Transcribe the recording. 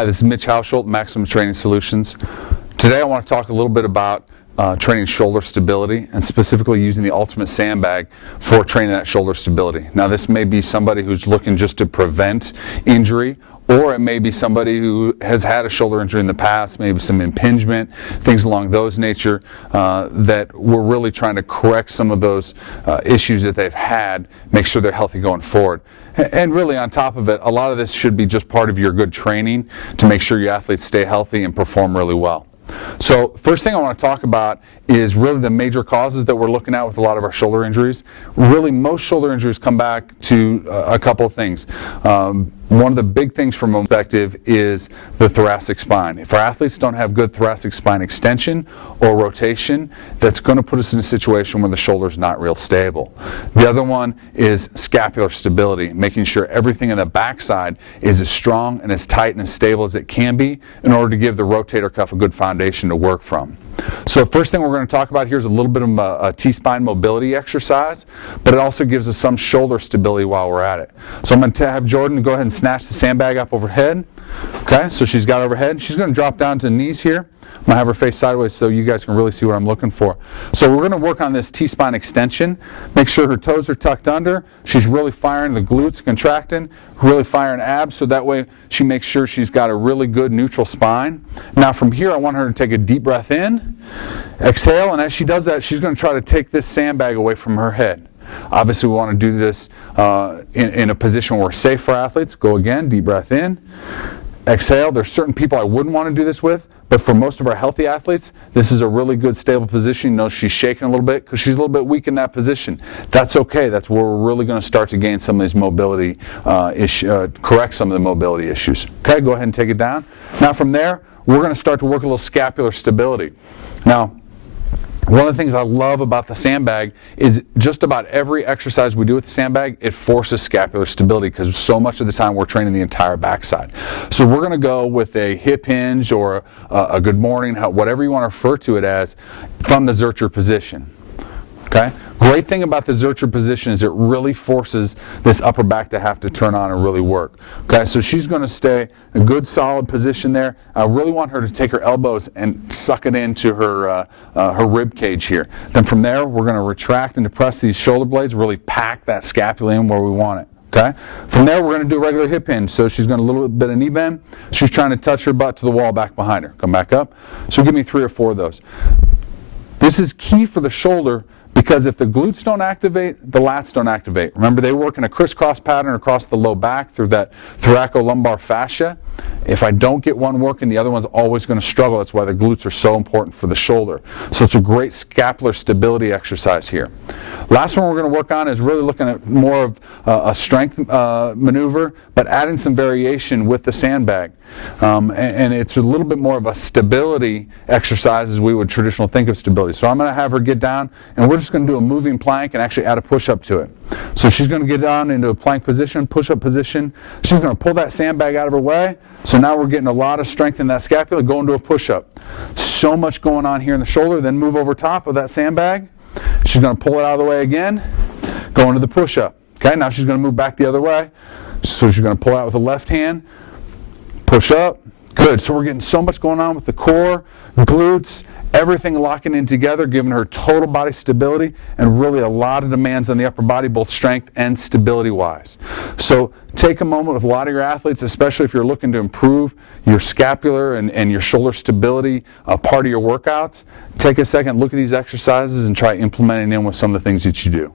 Hi, this is Mitch Hausholt, Maximum Training Solutions. Today I want to talk a little bit about training shoulder stability and specifically using the ultimate sandbag for training that shoulder stability. Now this may be somebody who's looking just to prevent injury, or it may be somebody who has had a shoulder injury in the past, maybe some impingement, things along those nature, that we're really trying to correct some of those issues that they've had, make sure they're healthy going forward. And really on top of it, a lot of this should be just part of your good training to make sure your athletes stay healthy and perform really well. So first thing I want to talk about is really the major causes that we're looking at with a lot of our shoulder injuries. Really most shoulder injuries come back to a couple of things. One of the big things from a perspective is the thoracic spine. If our athletes don't have good thoracic spine extension or rotation, that's going to put us in a situation where the shoulder's not real stable. The other one is scapular stability, making sure everything in the backside is as strong and as tight and as stable as it can be in order to give the rotator cuff a good foundation to work from. So the first thing we're going to talk about here is a little bit of a T-spine mobility exercise, but it also gives us some shoulder stability while we're at it. So I'm going to have Jordan go ahead and snatch the sandbag up overhead. Okay, so she's got overhead. She's going to drop down to the knees here. I'm going to have her face sideways so you guys can really see what I'm looking for. So we're going to work on this T-spine extension. Make sure her toes are tucked under. She's really firing the glutes, contracting, really firing abs, so that way she makes sure she's got a really good neutral spine. Now from here I want her to take a deep breath in, exhale, and as she does that she's going to try to take this sandbag away from her head. Obviously we want to do this in a position where we're safe for athletes. Go again, deep breath in, exhale. There's certain people I wouldn't want to do this with, but for most of our healthy athletes, this is a really good stable position. You know she's shaking a little bit because she's a little bit weak in that position. That's okay. That's where we're really going to start to gain some of these mobility correct some of the mobility issues. Okay, go ahead and take it down. Now from there, we're going to start to work a little scapular stability. Now, one of the things I love about the sandbag is just about every exercise we do with the sandbag, it forces scapular stability because so much of the time we're training the entire backside. So we're going to go with a hip hinge or a good morning, whatever you want to refer to it as, from the Zercher position. Okay? Great thing about the Zercher position is it really forces this upper back to have to turn on and really work. Okay, so she's going to stay a good solid position there. I really want her to take her elbows and suck it into her rib cage here. Then from there we're going to retract and depress these shoulder blades, really pack that scapula in where we want it. Okay? From there we're going to do a regular hip hinge. So she's going to a little bit of knee bend. She's trying to touch her butt to the wall back behind her. Come back up. So give me 3 or 4 of those. This is key for the shoulder because if the glutes don't activate, the lats don't activate. Remember, they work in a crisscross pattern across the low back through that thoracolumbar fascia. If I don't get one working, the other one's always going to struggle. That's why the glutes are so important for the shoulder. So it's a great scapular stability exercise here. Last one we're going to work on is really looking at more of a strength maneuver, but adding some variation with the sandbag. And it's a little bit more of a stability exercise as we would traditionally think of stability. So I'm going to have her get down, and we're just going to do a moving plank and actually add a push-up to it. So she's going to get down into a plank position, push-up position. She's going to pull that sandbag out of her way. So now we're getting a lot of strength in that scapula, go into a push-up. So much going on here in the shoulder, then move over top of that sandbag. She's going to pull it out of the way again, go into the push-up. Okay, now she's going to move back the other way. So she's going to pull out with the left hand, push up. Good. So we're getting so much going on with the core, glutes, everything locking in together, giving her total body stability and really a lot of demands on the upper body, both strength and stability wise. So take a moment with a lot of your athletes, especially if you're looking to improve your scapular and your shoulder stability part of your workouts. Take a second, look at these exercises and try implementing in with some of the things that you do.